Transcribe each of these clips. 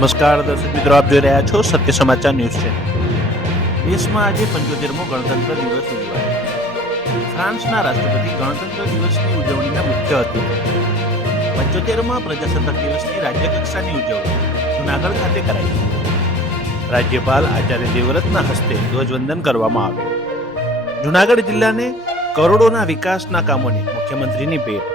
નમસ્કાર દર્શક મિત્રો, આપ જોઈ રહ્યા છો સત્ય સમાચાર ન્યૂઝ ચેનલ. દેશમાં આજે 75મો ગણતંત્ર દિવસ ઉજવાયો. ફ્રાન્સના રાષ્ટ્રપતિ ગણતંત્ર દિવસની ઉજવણીના મુખ્ય અતિથિ. 75મા પ્રજાસત્તાક દિવસની રાજ્યકક્ષાની ઉજવણી જૂનાગઢ ખાતે કરાઈ. રાજ્યપાલ આચાર્ય દેવવ્રતના હસ્તે ધ્વજવંદન કરવામાં આવ્યું. જૂનાગઢ જિલ્લાને કરોડોના વિકાસના કામોની મુખ્યમંત્રીની ભેટ.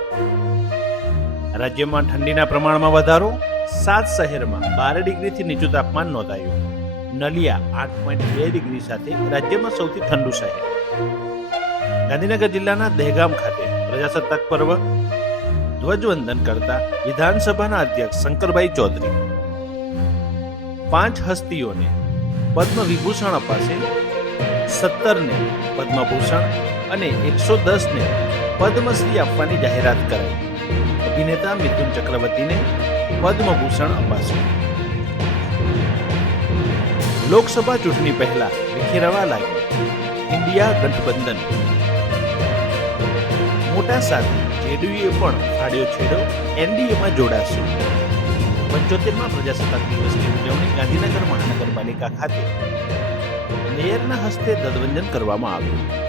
રાજ્યમાં ઠંડીના પ્રમાણમાં વધારો. 7 શહેરમાં 12 ડિગ્રીથી નીચું તાપમાન નોંધાયું. નલિયા 8.2 ડિગ્રી સાથે રાજ્યમાં સૌથી ઠંડુ શહેર. ગાંધીનગર જિલ્લાના દહેગામ ખાતે પ્રજાસત્તાક પર્વ ધ્વજવંદન કરતા વિધાનસભાના અધ્યક્ષ શંકરભાઈ ચૌધરી. 5 હસ્તીઓને પદ્મ વિભૂષણ અપાશે. 17ને પદ્મભૂષણ અને 110ને પદ્મશ્રી આપવાની જાહેરાત કરાઈ. અભિનેતા મિથુન ચક્રવર્તીને પદ્મભૂષણ અપાશે. લોકસભા ચૂંટણી પહેલા વિખેરાવા લાગી ઇન્ડિયા ગઠબંધન. મોટા સાથી જેડીયુએ પણ ફાડ્યો છેડો, એનડીએમાં જોડાશે. 75મા પ્રજાસત્તાક દિવસની ઉજવણી ગાંધીનગર મહાનગરપાલિકા ખાતે મેયરના હસ્તે ધ્વજવંદન કરવામાં આવ્યું.